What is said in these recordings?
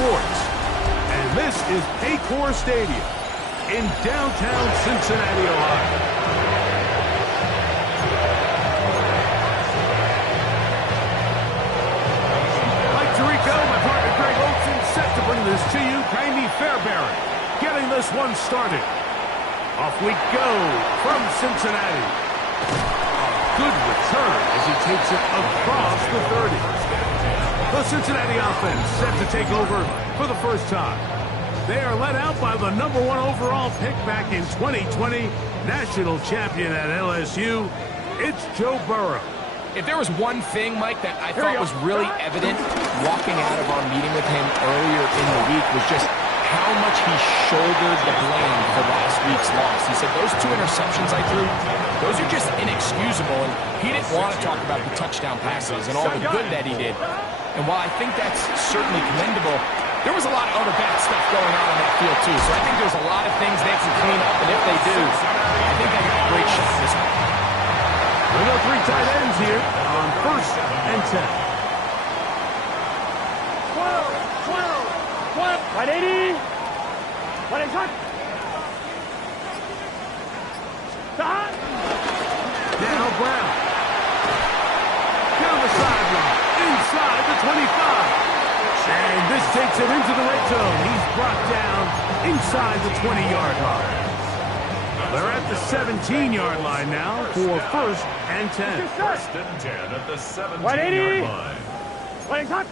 Sports. And this is Paycor Stadium in downtown Cincinnati, Ohio. Like Tirico, my partner Greg Olson set to bring this to you. Kaimi Fairbairn getting this one started. Off we go from Cincinnati. A good return as he takes it across the 30. The Cincinnati offense set to take over for the first time. They are led out by the #1 overall pick back in 2020, national champion at LSU. It's Joe Burrow. If there was one thing, Mike, that I thought was really evident walking out of our meeting with him earlier in the week was just how much he shouldered the blame for last week's loss. He said, those 2 interceptions I threw, those are just inexcusable, and he didn't want to talk about the touchdown passes and all the good that he did. And while I think that's certainly commendable, there was a lot of other bad stuff going on that field, too. So I think there's a lot of things they can clean up, and if they do, I think they got a great shot this week. We go 3 tight ends here on 1st and 10. 180. 180. Now Brown. Down the sideline. Inside the 25. And this takes it into the red zone. He's brought down inside the 20-yard line. They're at the 17-yard line now for 1st and 10. 1st and 10 at the 17-yard line. 180.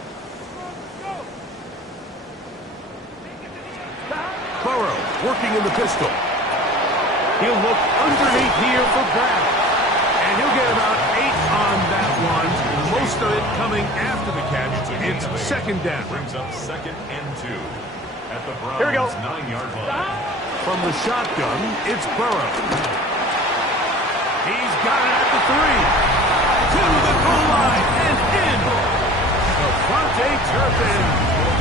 Burrow working in the pistol. He'll look underneath here for Brown. And he'll get about 8 on that one. Most of it coming after the catch. It's 2nd down. Brings up 2nd and 2 at the Browns' Here we go. 9-yard line. From the shotgun, it's Burrow. He's got it at the 3. To the goal line and in. Devontae Turpin.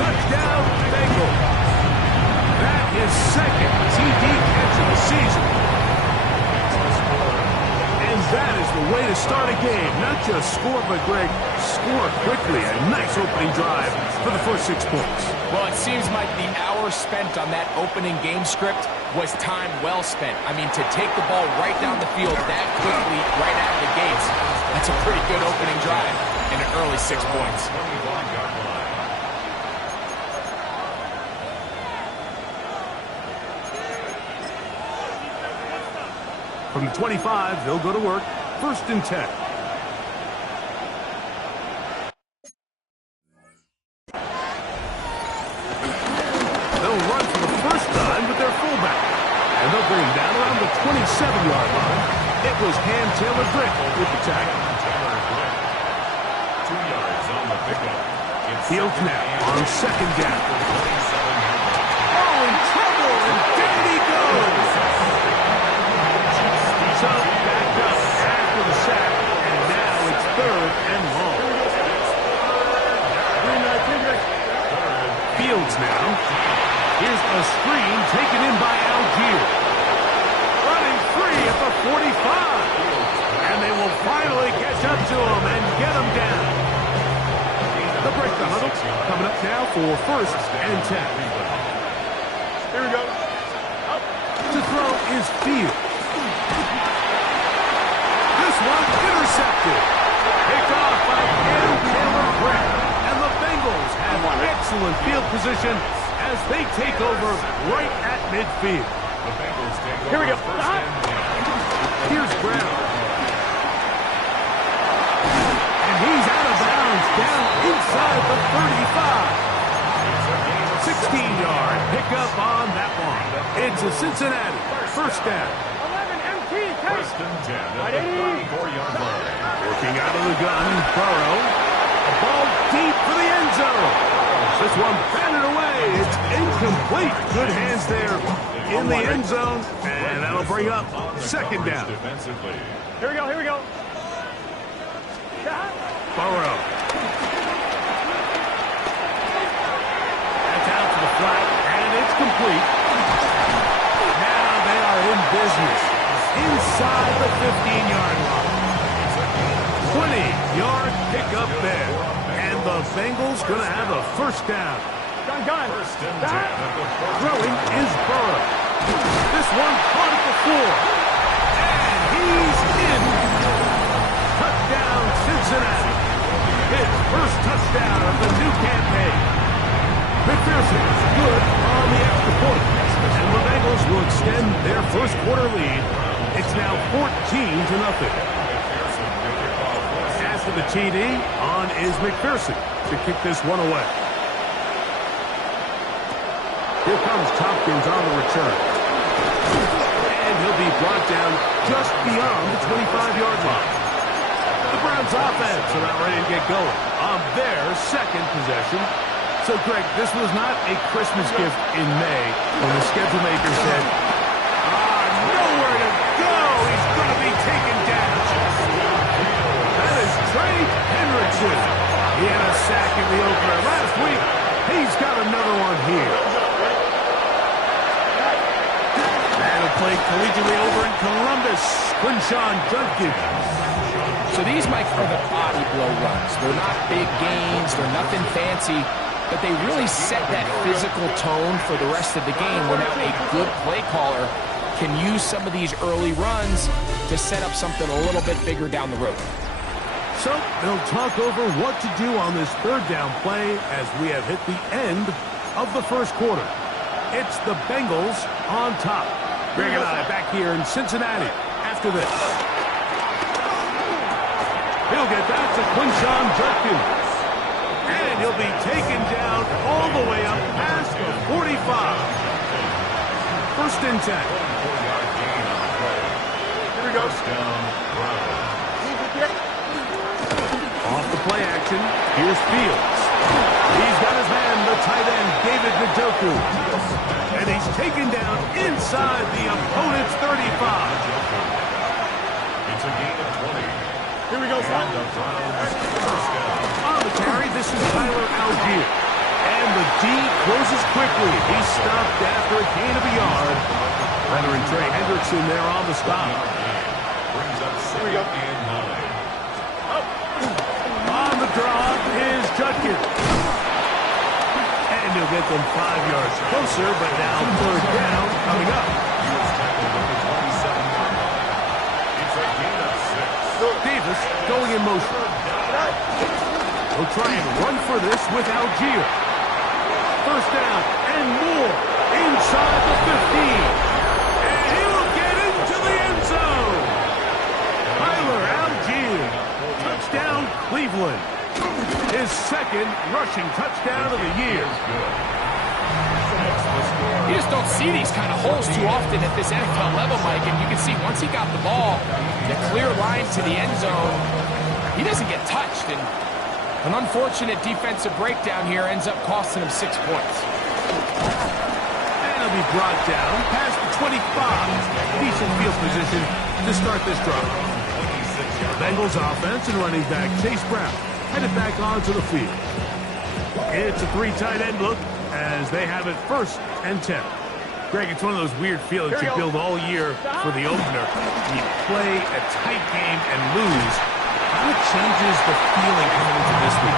Touchdown, Bengals. That is 2nd TD catch of the season. And that is the way to start a game. Not just score, but, Greg, score quickly. A nice opening drive for the first 6 points. Well, it seems like the hour spent on that opening game script was time well spent. I mean, to take the ball right down the field that quickly, right out of the gates, that's a pretty good opening drive and an early 6 points. 21-yard line. From the 25, they'll go to work. 1st and 10. They'll run for the first time with their fullback. And they'll bring him down around the 27-yard line. It was Taylor Britt with the tackle. 2 yards on the pickup. Fields now on 2nd down. Oh, in trouble, and down he goes. So back up after the sack, and now it's 3rd and long. Fields now. Here's a screen taken in by Algier. Running free at the 45. And they will finally catch up to him and get him down. They'll break the huddle. Coming up now for 1st and 10. Here we go. To throw is Fields. This one intercepted. Picked off by Taylor Britt. And the Bengals have excellent field position as they take over right at midfield. The Bengals take over. Here we go. 1st and 10. Here's Brown. And he's out of bounds down inside the 35. 16-yard pickup on that one. It's a Cincinnati 1st down. 1st and 10 at the 34-yard line. Working out of the gun, Burrow. A ball deep for the end zone. This one batted away. It's incomplete. Good hands there in the end zone. And that'll bring up 2nd down. Defensively. Here we go. Here we go. Burrow. That's out to the flat, and it's complete. Now they are in business. Inside the 15-yard line. 20-yard pickup there. And the Bengals going to have a 1st down. Gun. First and 10 at the 40. Throwing is Burrow. This one caught at the 4. And he's in. Touchdown, Cincinnati. His first touchdown of the new campaign. McPherson is good on the extra point. And the Bengals will extend their first quarter lead. It's now 14-0. After the TD, on is McPherson to kick this one away. Here comes Tompkins on the return. And he'll be brought down just beyond the 25-yard line. The Browns offense are not ready to get going on their second possession. So, Greg, this was not a Christmas gift in May when the schedule maker said, nowhere to go. He's going to be taken down. That is Trey Hendrickson. He had a sack in the opener last week. He's got another one here. And a play collegiately over in Columbus. Quinshon Judkins. So these, Mike, are the body blow runs. They're not big gains. They're nothing fancy. But they really set that physical tone for the rest of the game where now a good play caller can use some of these early runs to set up something a little bit bigger down the road. So they'll talk over what to do on this third down play as we have hit the end of the first quarter. It's the Bengals on top. Greg and I back here in Cincinnati after this. He'll get that to Quinshon Judkins. And he'll be taken down all the way up past the 45. First and 10. Here we go. Off the play action, here's Fields. He's got his man, the tight end, David Njoku. And he's taken down inside the opponent's 35. It's a gain of 20. Here we go, son. On the carry, this is Tyler Algier. And the D closes quickly. He's stopped after a gain of a yard. Veteran Trey Hendrickson there on the stop. Brings up second and 9. On the drop is Judkins. And he'll get them 5 yards closer, but now third down coming up. He was tackled at the 27-yard line. It's a gain of 6. Davis going in motion. He'll try and run for this with Algier. First down and more inside the 15. And he will get into the end zone. Tyler Algier. Touchdown, Cleveland. His second rushing touchdown of the year. You just don't see these kind of holes too often at this NFL level, Mike. And you can see once he got the ball, the clear line to the end zone, he doesn't get touched. And an unfortunate defensive breakdown here ends up costing him 6 points. And he'll be brought down past the 25. Decent field position to start this drive. Bengals offense and running back Chase Brown headed back onto the field. It's a 3 tight end look as they have it first and 10. Greg, it's one of those weird feelings you build all year for the opener. You play a tight game and lose. How it changes the feeling coming into this week.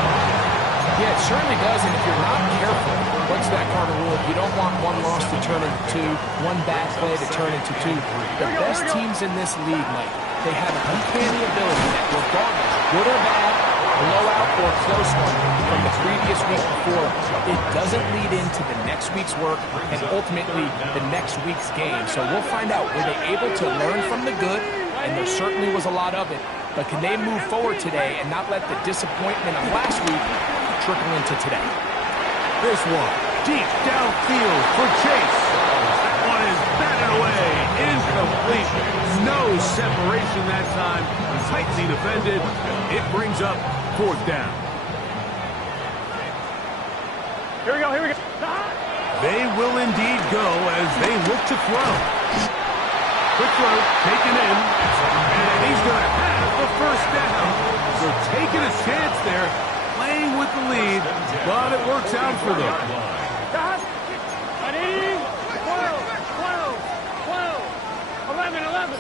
Yeah, it certainly does, and if you're not careful, what's that Carter rule? You don't want one loss to turn into 2, one bad play to turn into 2. The best teams in this league, Mike, they have an uncanny ability that regardless, good or bad, blowout or close one from the previous week before, it doesn't lead into the next week's work and ultimately the next week's game. So we'll find out, were they able to learn from the good? And there certainly was a lot of it. But can they move forward today and not let the disappointment of last week trickle into today? This one, deep downfield for Chase. That one is batted away, incomplete. No separation that time. Tightly defended. It brings up 4th down. Here we go, here we go. They will indeed go as they look to throw. Quick throw, taken in, and he's going to have the first down. So taking a chance there, playing with the lead, but it works out for them. 11.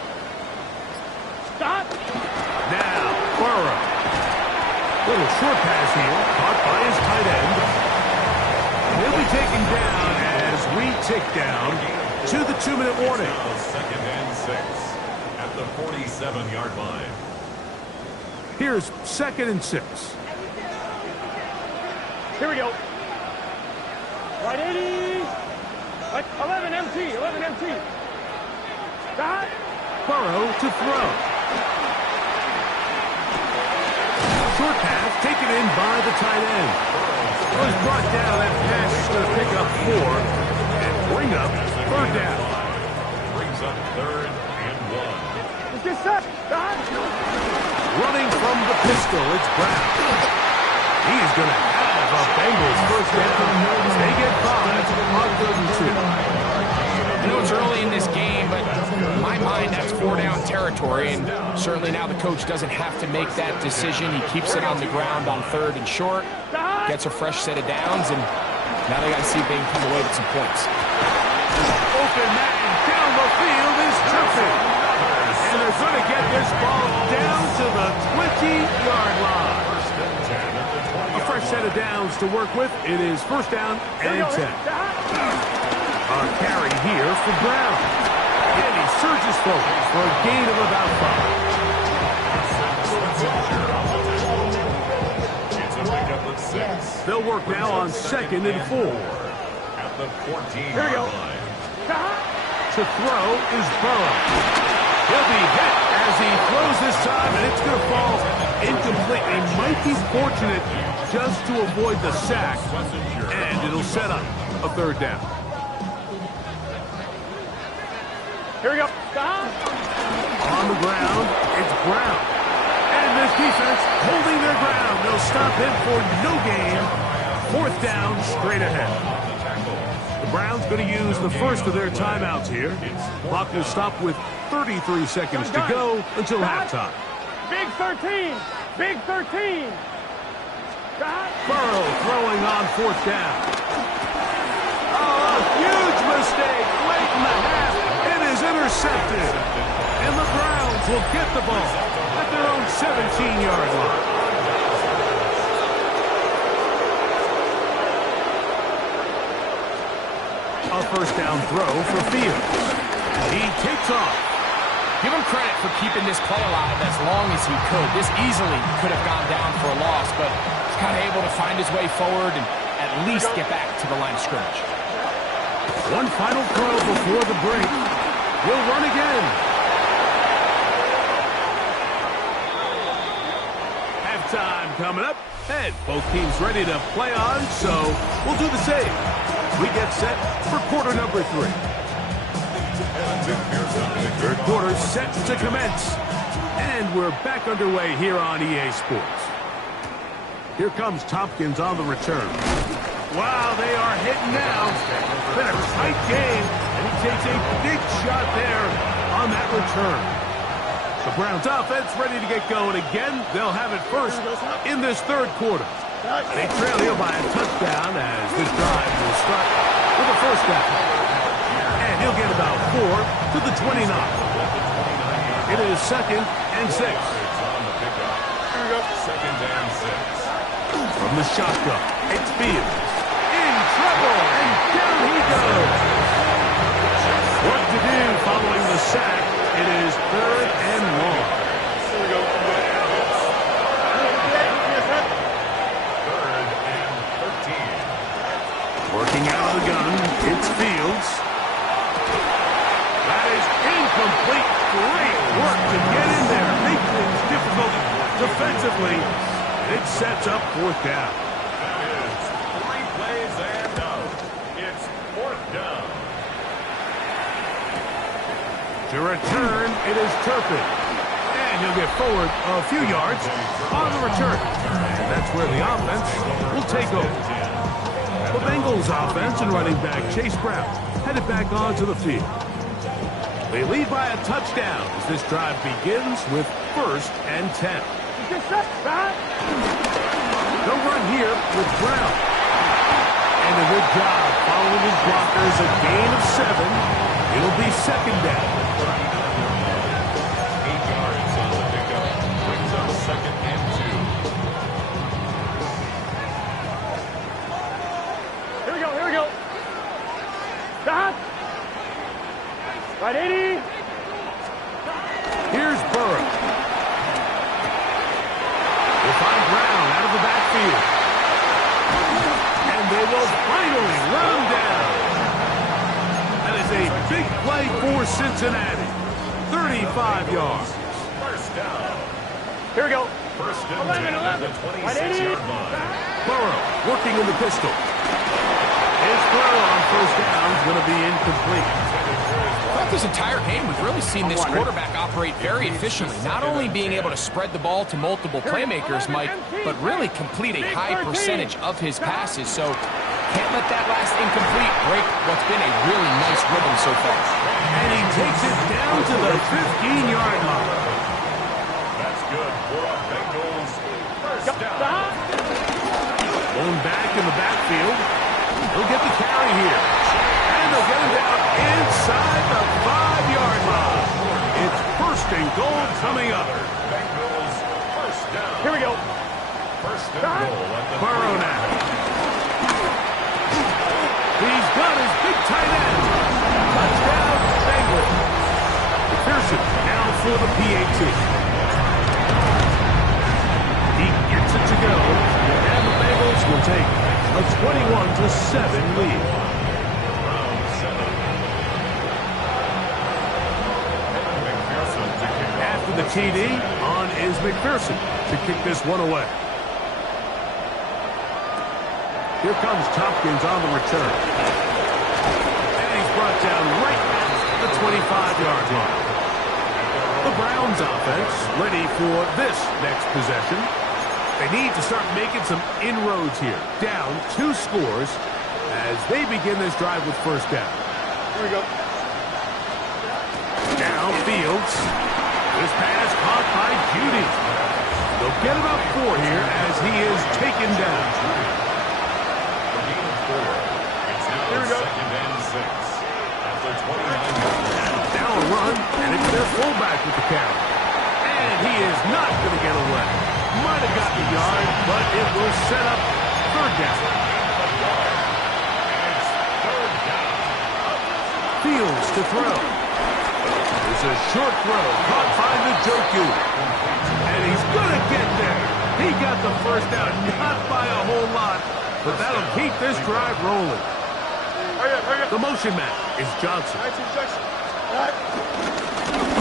Stop. Now, Burrow. Little short pass here, caught by his tight end. He'll be takedown to the 2-minute warning. Now 2nd and 6 at the 47-yard line. Here's 2nd and 6. Here we go. Right 80. Right 11 MT. 11 MT. Stop. Burrow to throw. Short pass taken in by the tight end. Was brought down. That pass is going to pick up 4 and bring up 3rd down. Brings up 3rd and 1. Let's get set. Stop. Running from the pistol, it's Brown. He's going to have a Bengals 1st down. They get 5 on 3rd and 2. I know it's early in this game, but in my mind, that's 4-down territory, and certainly now the coach doesn't have to make that decision. He keeps it on the ground on 3rd and short, gets a fresh set of downs, and now they got to see if they can come away with some points. Open man down the field is Turpin. And they're going to get this ball down to the 20-yard line. A fresh set of downs to work with. It is 1st down and 10. A carry here for Brown. And he surges forward for a gain of about 5. It's a pickup of 6. They'll work now on 2nd and 4. At the 14-yard line. To throw is Burrow. He'll be hit as he throws this time, and it's going to fall incomplete. They might be fortunate just to avoid the sack, and it'll set up a 3rd down. Here we go. Stop. On the ground, it's Brown. And this defense holding their ground. They'll stop him for no gain. 4th down, straight ahead. The Browns going to use the first of their timeouts here. Clock will stop with 33 seconds to go until halftime. Big 13. Big 13. Stop. Burrow throwing on 4th down. Oh, a huge mistake late in the half. It is intercepted. And the Browns will get the ball at their own 17-yard line. A 1st down throw for Fields. He takes off. Give him credit for keeping this play alive as long as he could. This easily could have gone down for a loss, but he's kind of able to find his way forward and at least get back to the line of scrimmage. One final throw before the break. He'll run again. Halftime coming up, and both teams ready to play on, so we'll do the same. We get set for quarter number 3. Third quarter set to commence, and we're back underway here on EA Sports. Here comes Tompkins on the return. Wow, they are hitting now. Been a tight game, and he takes a big shot there on that return. The Browns offense ready to get going again. They'll have it first in this 3rd quarter. They trail here by a touchdown as this drive will start with a 1st down. And he'll get about 4 to the 29. It is 2nd and 6. Here we go. 2nd and 6. From the shotgun, it's Fields. In trouble, and down he goes. What to do following the sack? It is 3rd and long. Here we go. 3rd and 13. Working out of the gun, it's Fields. That is incomplete. Great work to get in there. Make things difficult defensively. It sets up 4th down. That is 3 plays and out. It's 4th down. To return, it is Turpin. And he'll get forward a few yards on the return. And that's where the offense will take over. The Bengals offense and running back Chase Brown headed back onto the field. They lead by a touchdown as this drive begins with 1st and 10. Get set. Stop. No run here with Brown. And a good job following his blockers, a gain of 7. It'll be 2nd down. 8 yards on the pickup. Brings up 2nd and 2. Here we go. Here we go. Stop. Right 80. Here's Burrow. They find Brown out of the backfield. And they will finally run him down. That is a big play for Cincinnati. 35 yards. First down. Here we go. First and 11, 10 at the 26-yard line. Burrow working in the pistol. His throw on first down is going to be incomplete. Throughout this entire game, we've really seen this quarterback operate very efficiently, not only being able to spread the ball to multiple playmakers, Mike, but really complete a high percentage of his passes. So can't let that last incomplete break what's been a really nice rhythm so far. And he takes it down to the 15-yard line. That's good for our Bengals. First down. Going back in the backfield. He'll get the carry here. And they'll get him down inside the 5-yard line. It's first and goal coming up. Bengals first down. Here we go. First and goal at the Burrow now. He's got his big tight end. Touchdown, Bengals. McPherson now for the PAT. He gets it to go. And the Bengals will take a 21-7 lead. round 7. McPherson to kick off. After the TD, on is McPherson to kick this one away. Here comes Tompkins on the return. And he's brought down right at the 25-yard line. The Browns offense ready for this next possession. They need to start making some inroads here. Down 2 scores as they begin this drive with first down. Here we go. Now Fields. This pass caught by Judy. They'll get about 4 here as he is taken down. For gain of 4. It's now Here we go. second and 6. After 29 yards. Now a run, and it's their fullback with the carry. And he is not going to get away. Might have gotten a yard, but it will set up third down. It's third down. Fields to throw. There's a short throw caught by the Njoku. And he's going to get there. He got the first down, not by a whole lot, but that'll keep this drive rolling. Hurry up, hurry up. The motion man is Johnson. Nice injection. All right.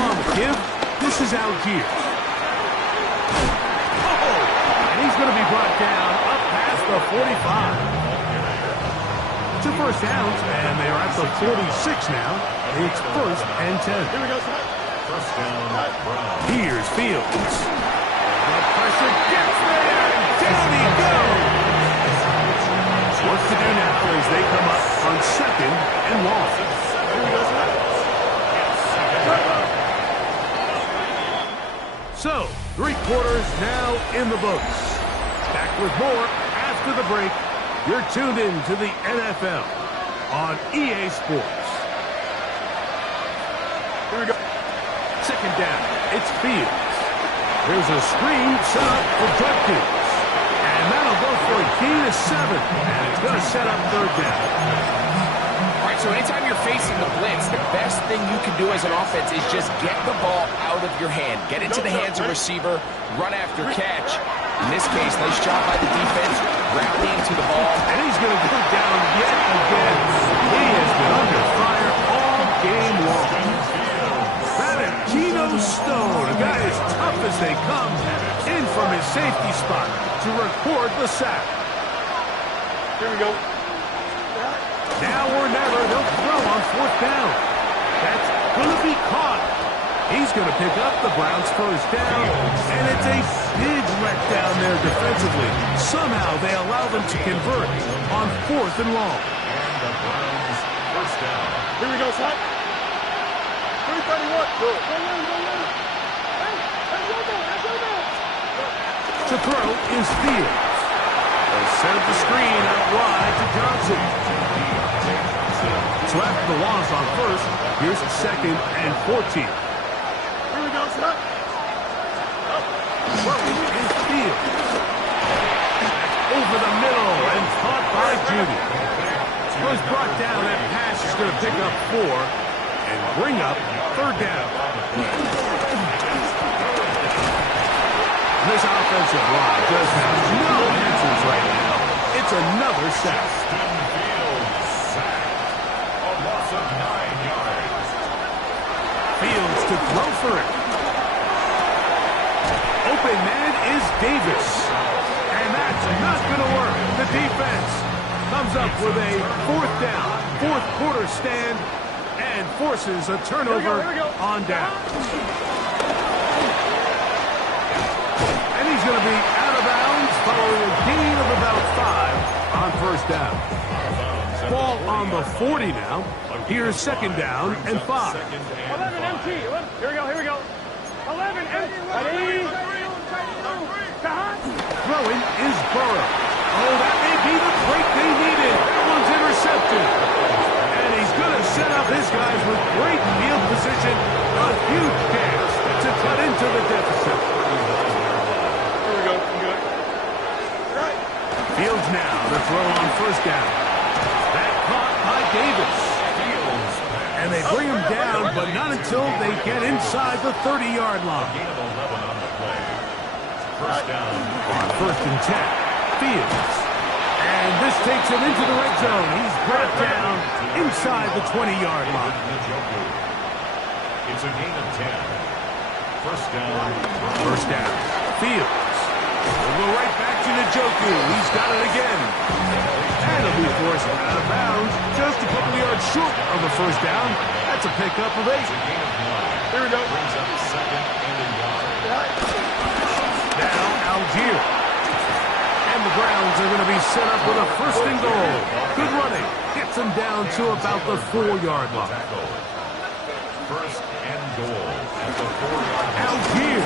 On the give, this is Algier. And he's going to be brought down up past the 45. 2 first downs, and they are at the 46 now. It's first and 10. Here we go, son. First down, Brown. Here's Fields. The pressure gets there, and down he goes. What to do now as they come up on second and long. Here we go, son. So, 3 quarters now in the books. Back with more after the break. You're tuned in to the NFL on EA Sports. Here we go. Second down, it's Fields. There's a screen set up for Judkins. And that'll go for a gain of 7. And it's going to set up third down. All right, so anytime you're facing the blitz, the best thing you can do as an offense is just get the ball out of your hand. Get into the hands of receiver, run after catch. In this case, nice job by the defense, rallying to the ball. And he's going to go down yet again. He has been under fire all game long. Valentino Stone, a guy as tough as they come, in from his safety spot to record the sack. Here we go. Now or never, they'll throw on fourth down. That's going to be caught. He's going to pick up the Browns' first down, and it's a big letdown there defensively. Somehow they allow them to convert on fourth and long. And the Browns first down. Here we go, son. 331. Go. To throw is Fields. They'll send the screen out wide to Johnson. So after the loss on first, here's second and 14. Here we go, son. Throwing is Fields. Over the middle and caught by Judy. Was brought down. That pass is going to pick up 4. and bring up third down. This offensive line just has no answers right now. It's another sack. A loss of 9 yards. Fields to throw for it. Open man is Davis. And that's not going to work. The defense comes up with a fourth down, fourth quarter stand, and forces a turnover on down. And he's going to be out of bounds following a gain of about 5 on first down. Ball on the 40 now. Here's second down and 5. 11 empty. Here we go. 11 empty. Throwing is Burrow. Oh, that may be the break they needed. That one's intercepted. And he's going to set up his guys with great field position. A huge pass to cut into the deficit. Here we go. Good. Fields now to throw on first down. That caught by Davis. And they bring him down, but not until they get inside the 30-yard line. Gain of 11 on the play. First down. On first and 10, Fields. And this takes him into the red zone. He's brought down inside the 20-yard line. It's a gain of 10. First down. First down, Fields. We'll go right back to Njoku. He's got it again. And he'll be forced out of bounds just a couple of yards short of the first down. That's a pickup of 8. Gain of 1. Here we go. Brings up second and a yard. Now Algier. And the Browns are going to be set up with a first and goal. Good running. Gets them down to about the 4-yard line. First and goal at the 4-yard line. Algier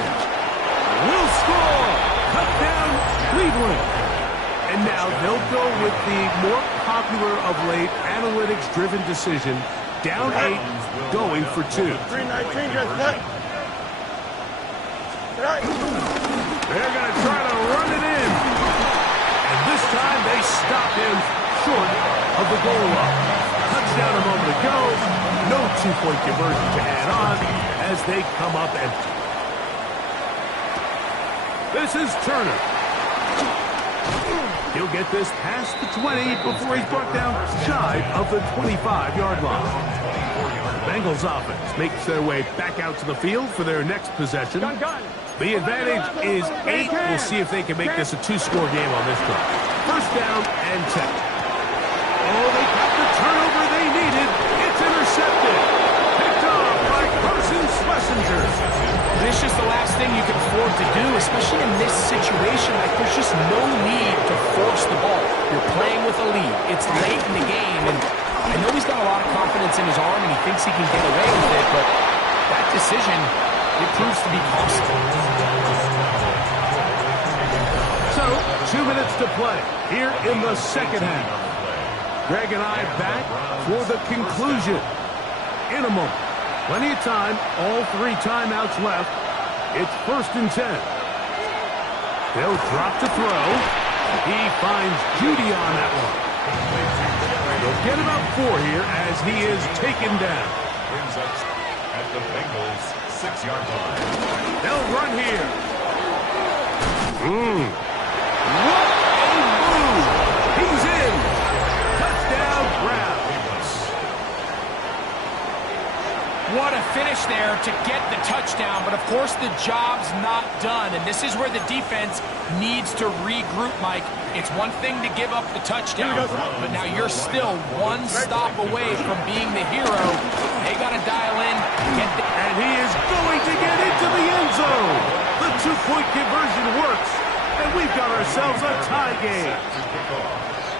will score. Cut down Cleveland. And now they'll go with the more popular of late analytics-driven decision. Down 8, going for 2. 319 just that. They're going to try to run it in. And this time they stop him short of the goal line. Touchdown a moment ago. No two-point conversion to add on as they come up empty. This is Turner. He'll get this past the 20 before he's brought down shy of the 25-yard line. Bengals offense makes their way back out to the field for their next possession. The advantage is 8. We'll see if they can make this a 2-score game on this drive. First down and 10. Oh, they got the turnover they needed. It's intercepted. Picked off by Carson Schlesinger. And it's just the last thing you can afford to do, especially in this situation. Like, there's just no need to force the ball. You're playing with a lead. It's late in the game, and I know he's got a lot of confidence in his arm, and he thinks he can get away with it, but that decision, it proves to be costly. So, 2 minutes to play here in the second half. Greg and I back for the conclusion in a moment. Plenty of time, all 3 timeouts left. It's first and 10. They'll drop to throw. He finds Judy on that one. They'll get about 4 here as he is taken down. Brings us at the Bengals 6-yard line. They'll run here. What a move! He's in. Touchdown, Browns. What a finish there to get the touchdown, but of course the job's not done, and this is where the defense needs to regroup, Mike. It's one thing to give up the touchdown, but now you're still one stop away from being the hero. They got to dial in. And he is going to get into the end zone. The 2-point conversion works, and we've got ourselves a tie game.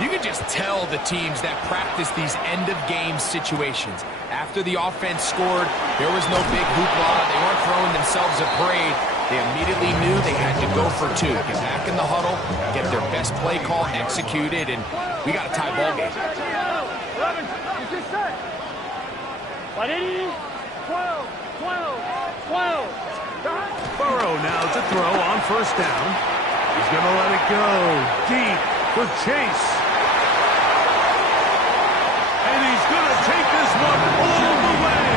You can just tell the teams that practice these end-of-game situations. After the offense scored, there was no big hoopla. They weren't throwing themselves a parade. They immediately knew they had to go for 2. Get back in the huddle, get their best play call executed, and we got a tie ball game. 11, just set. 12, 12. Burrow now to throw on first down. He's going to let it go deep for Chase. And he's going to take this one all the way.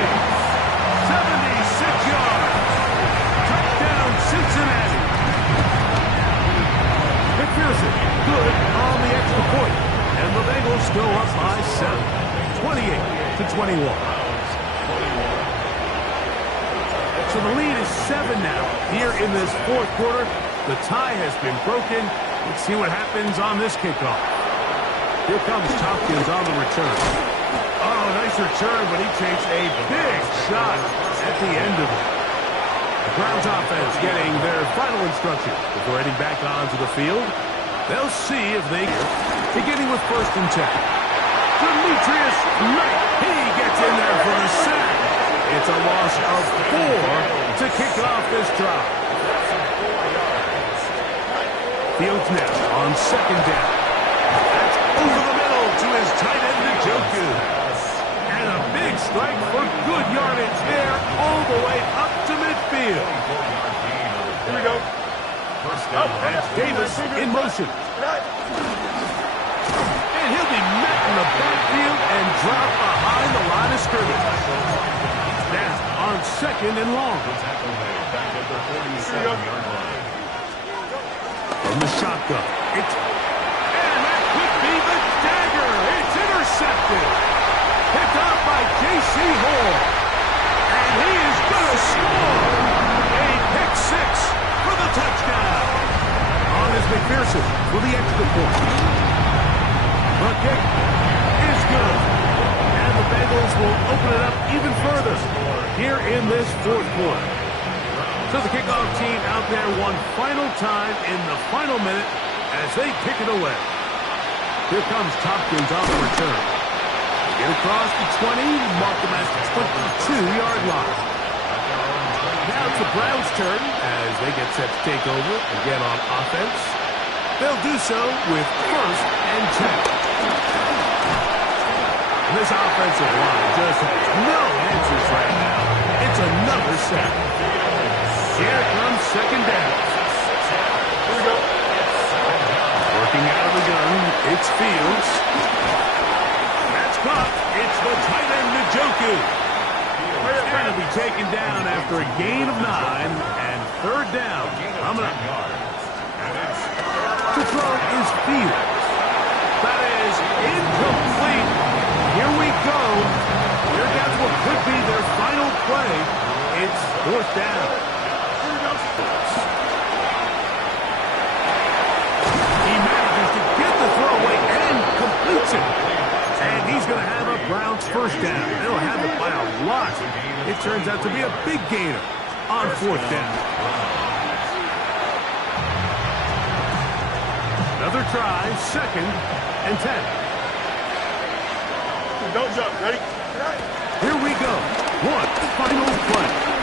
Bengals go up by 7, 28-21. So the lead is 7 now here in this fourth quarter. The tie has been broken. Let's see what happens on this kickoff. Here comes Tompkins on the return. Oh, nice return, but he takes a big shot at the end of it. The Browns offense getting their final instructions before heading back onto the field. They'll see if they can. Beginning with 1st and 10. Demetrius Knight. He gets in there for a sack. It's a loss of 4 to kick off this drive. Fields now on 2nd down. That's over the middle to his tight end, Njoku. And a big strike for good yardage there all the way up to midfield. Here we go. That's Davis in motion. And he'll be met in the backfield and drop behind the line of scrimmage. Now on 2nd and long. From the shotgun. And that could be the dagger. It's intercepted. Picked up by J.C. Horn. And he is going to score. A pick 6 for the touchdown. On is McPherson for the extra point. The kick is good. And the Bengals will open it up even further here in this fourth quarter. So the kickoff team out there one final time in the final minute as they kick it away. Here comes Tompkins on the return. Get across the 20, mark them at the 22-yard line. Now it's the Browns' turn as they get set to take over again on offense. They'll do so with 1st and 10. And this offensive line just has no answers right now. It's another sack. Here comes 2nd down. Here we go. Working out of the gun, it's Fields. That's caught. It's the tight end, Njoku. And it'll be taken down after a gain of 9 and 3rd down. Coming up. To throw is Fields. That is incomplete. Here we go. Here comes what could be their final play. It's 4th down. He manages to get the throw away and completes it. And he's going to have a Browns 1st down. They'll have it by a lot. It turns out to be a big gainer on 4th down. Another try, 2nd and 10. Don't jump, ready? Here we go. One final play.